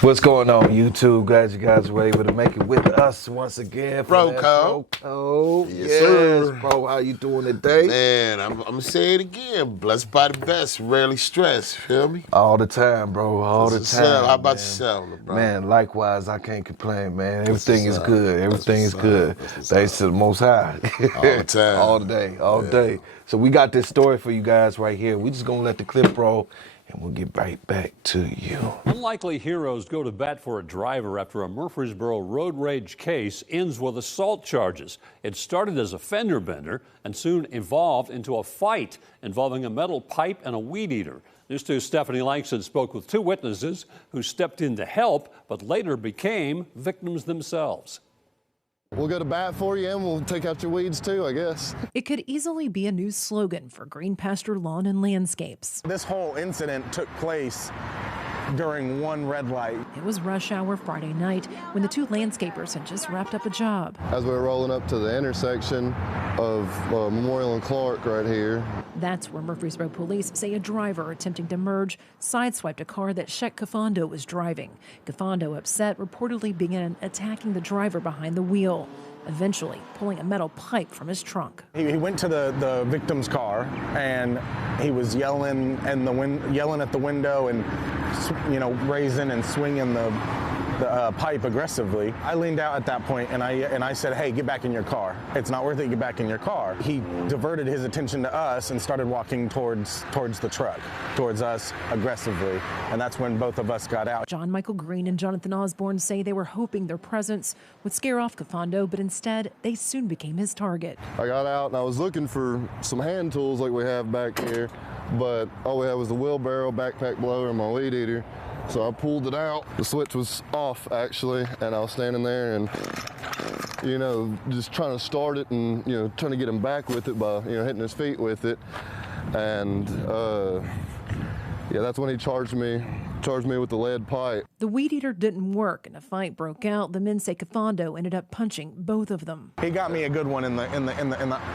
What's going on, YouTube? Glad you guys were able to make it with us once again. Bro Code. Yes, Sir. bro. How you doing today? Man, I'm gonna say it again. Blessed by the best, rarely stressed. Feel me? All the time, bro. All the time. How about man. yourself, bro? Man, likewise, I can't complain, man. Everything is good. Everything is what's good. up. That's what's Thanks up. to the Most High. All the time. All day. All day. So we got this story for you guys right here. We just gonna let the clip roll, and we'll get right back to you. Unlikely heroes go to bat for a driver after a Murfreesboro road rage case ends with assault charges. It started as a fender bender and soon evolved into a fight involving a metal pipe and a weed eater. News 2's Stephanie Langston spoke with two witnesses who stepped in to help, but later became victims themselves. We'll go to bat for you and we'll take out your weeds too, I guess. It could easily be a new slogan for Green Pasture Lawn and Landscapes. This whole incident took place during one red light. It was rush hour Friday night when the two landscapers had just wrapped up a job. As we were rolling up to the intersection of Memorial and Clark right here. That's where Murfreesboro police say a driver attempting to merge sideswiped a car that Shek Kafando was driving. Kafando, upset, reportedly began attacking the driver behind the wheel, eventually pulling a metal pipe from his trunk. He went to the victim's car and he was yelling at the window and raising and swinging the pipe aggressively. I leaned out at that point and I said, "Hey, get back in your car. It's not worth it. Get back in your car." He diverted his attention to us and started walking towards the truck, towards us aggressively, and that's when both of us got out. John Michael Green and Jonathan Osborne say they were hoping their presence would scare off Kafando, but instead they soon became his target. I got out and I was looking for some hand tools like we have back here, but all we had was the wheelbarrow, backpack blower, and my weed eater. So I pulled it out. The switch was off actually, and I was standing there and, just trying to start it and, trying to get him back with it by, hitting his feet with it. And that's when he charged me with the lead pipe. The weed eater didn't work and a fight broke out. The men say Kafando ended up punching both of them. He got me a good one in the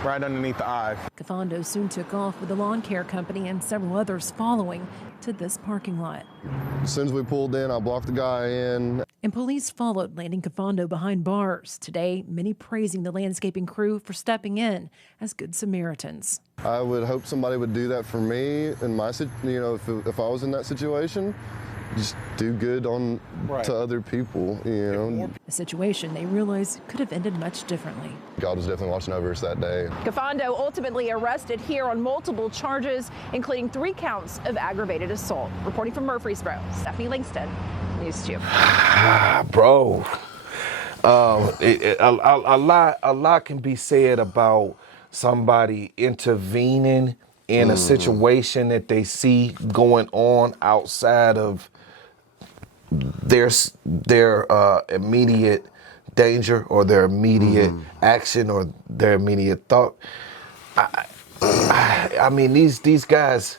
right underneath the eye. Kafando soon took off with the lawn care company and several others following to this parking lot. As soon as we pulled in, I blocked the guy in. And police followed, landing Kafando behind bars. Today, many praising the landscaping crew for stepping in as good Samaritans. I would hope somebody would do that for me in my, if I was in that situation. Just do good to other people, A situation they realized could have ended much differently. God was definitely watching over us that day. Kafando ultimately arrested here on multiple charges, including 3 counts of aggravated assault. Reporting from Murfreesboro, Stephanie Langston, News 2. Bro, a lot can be said about somebody intervening in a situation that they see going on outside of their immediate danger or their immediate action or their immediate thought. I mean, these guys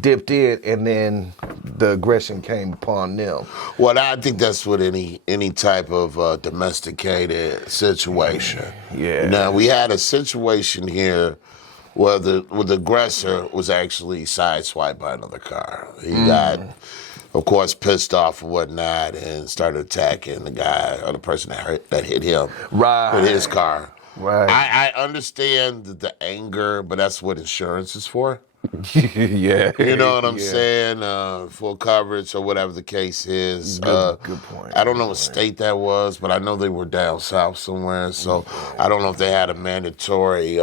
dipped in and then the aggression came upon them. Well, I think that's what any type of domesticated situation. Yeah. Now, we had a situation here where the aggressor was actually sideswiped by another car. He got, of course, pissed off and whatnot and started attacking the guy or the person that hit him with his car. Right. I understand the anger, but that's what insurance is for. Yeah. You know what I'm saying? Full coverage or whatever the case is. Good point. I don't know what state that was, but I know they were down south somewhere. So I don't know if they had a mandatory,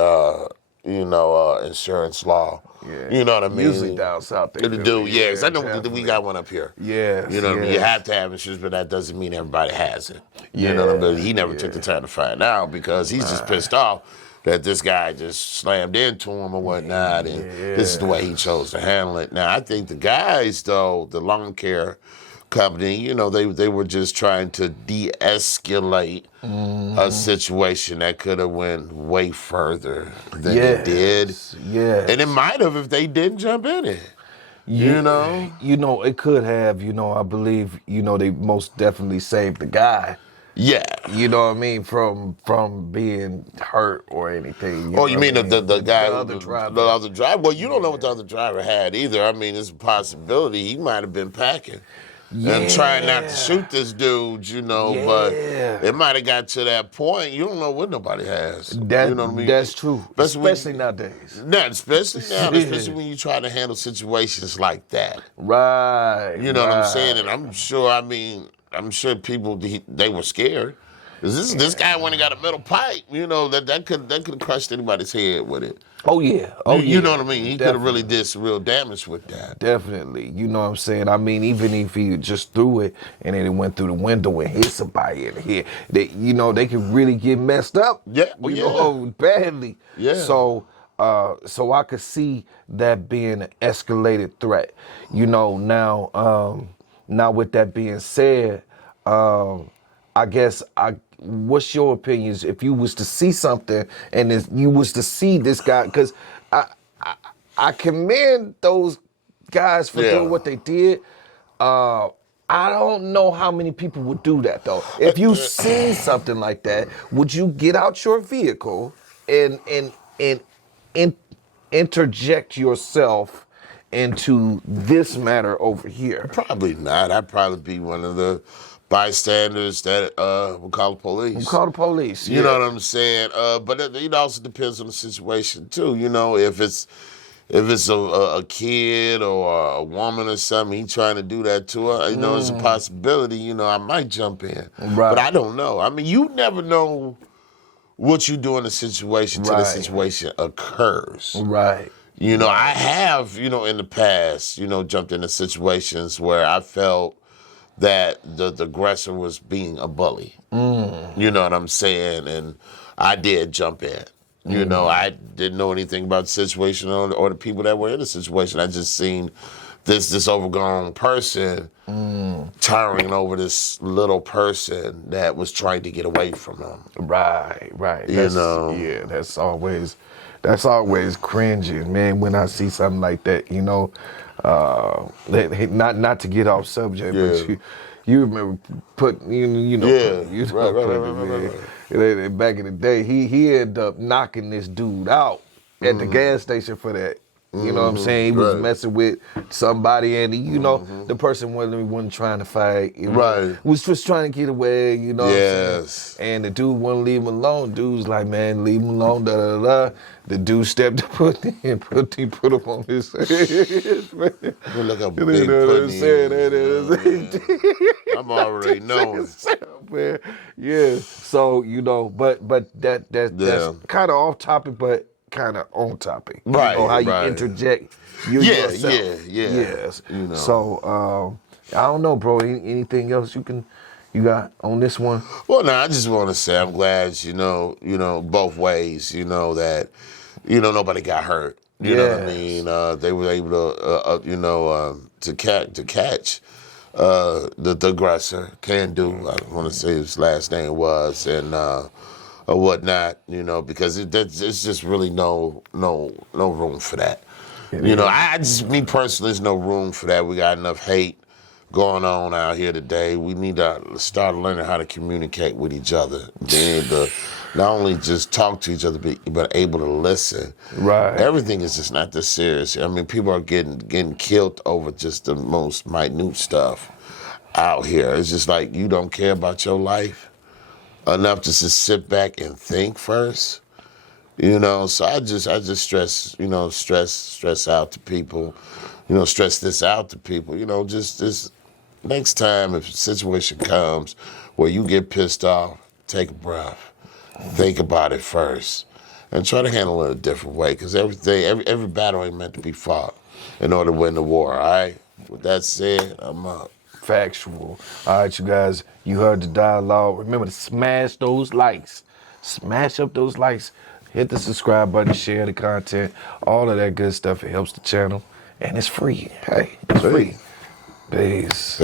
insurance law. Yeah. You know what I mean? Usually down south they do. Yeah, 'cause I know definitely. we got one up here. Yes, You know what I mean? You yes. have to have insurance, but that doesn't mean everybody has it. You know what I mean? He never took the time to find out because he's just pissed off that this guy just slammed into him or whatnot, and this is the way he chose to handle it. Now, I think the guys, though, the lawn care company, they were just trying to de-escalate a situation that could have went way further than it did. Yeah. And it might have if they didn't jump in it. It could have, I believe, they most definitely saved the guy. Yeah. You know what I mean? From being hurt or anything. You mean the guy, the other driver? The other driver? Well, you don't know what the other driver had either. I mean, it's a possibility he might have been packing. and trying not to shoot this dude, you know, but it might have got to that point. You don't know what nobody has. That, you know what I mean? That's true, especially when, nowadays. Especially now, especially when you try to handle situations like that. Right. You know what I'm saying? And I'm sure people, they were scared. This guy went and got a metal pipe, you know, that could have crushed anybody's head with it. Oh yeah. You know what I mean? He could have really did some real damage with that. Definitely. You know what I'm saying? I mean, even if he just threw it and then it went through the window and hit somebody in the head, they could really get messed up. Yeah. You know, badly. Yeah. So I could see that being an escalated threat. You know, now with that being said, I guess what's your opinions if you was to see something and you was to see this guy? Because I commend those guys for doing what they did. I don't know how many people would do that though. If you seen something like that, would you get out your vehicle and interject yourself into this matter over here? Probably not. I'd probably be one of the bystanders that would call the police. We'll call the police. You know what I'm saying? But it also depends on the situation too. You know, if it's a kid or a woman or something, he trying to do that to her, you know, it's a possibility, you know, I might jump in. Right. But I don't know. I mean, you never know what you do in a situation till the situation occurs. Right. You know, I have, you know, in the past, you know, jumped into situations where I felt that the aggressor was being a bully. You know what I'm saying? And I did jump in. You know, I didn't know anything about the situation or the people that were in the situation. I just seen this overgrown person towering over this little person that was trying to get away from them. Right. You know? Yeah, that's always cringing, man, when I see something like that, you know. Not to get off subject, but you remember putting, right. Back in the day, he ended up knocking this dude out at the gas station for that. You know what I'm saying? He was messing with somebody, and you know the person wasn't trying to fight. Was just trying to get away. You know. Yes. And the dude wouldn't leave him alone. Dude's like, man, leave him alone. Da da da. The dude stepped up, put him on his head. Look how big I'm already knowing. Man. Yeah. So you know, but that's kind of off topic, but kind of on topic. Right. You know, how you interject yourself. Yes. You know. So I don't know, bro. Anything else you got on this one? Well, no, I just want to say I'm glad, you know, both ways, you know, that, you know, nobody got hurt. You know what I mean? They were able to, to catch the aggressor, Can Do, I don't want to say his last name was, and or whatnot, you know, because it's just really no room for that. You know, me personally, there's no room for that. We got enough hate going on out here today. We need to start learning how to communicate with each other. Being able to not only just talk to each other, but able to listen. Right. Everything is just not this serious. I mean, people are getting killed over just the most minute stuff out here. It's just like you don't care about your life enough to just sit back and think first. You know, so I just stress out to people, you know, stress this out to people, you know, just this next time if a situation comes where you get pissed off, take a breath, think about it first, and try to handle it a different way, because every battle ain't meant to be fought in order to win the war, all right? With that said, I'm out. Factual. All right, you guys, you heard the dialogue. Remember to smash those likes. Smash up those likes. Hit the subscribe button, share the content, all of that good stuff. It helps the channel, and it's free. Hey, it's free. Peace.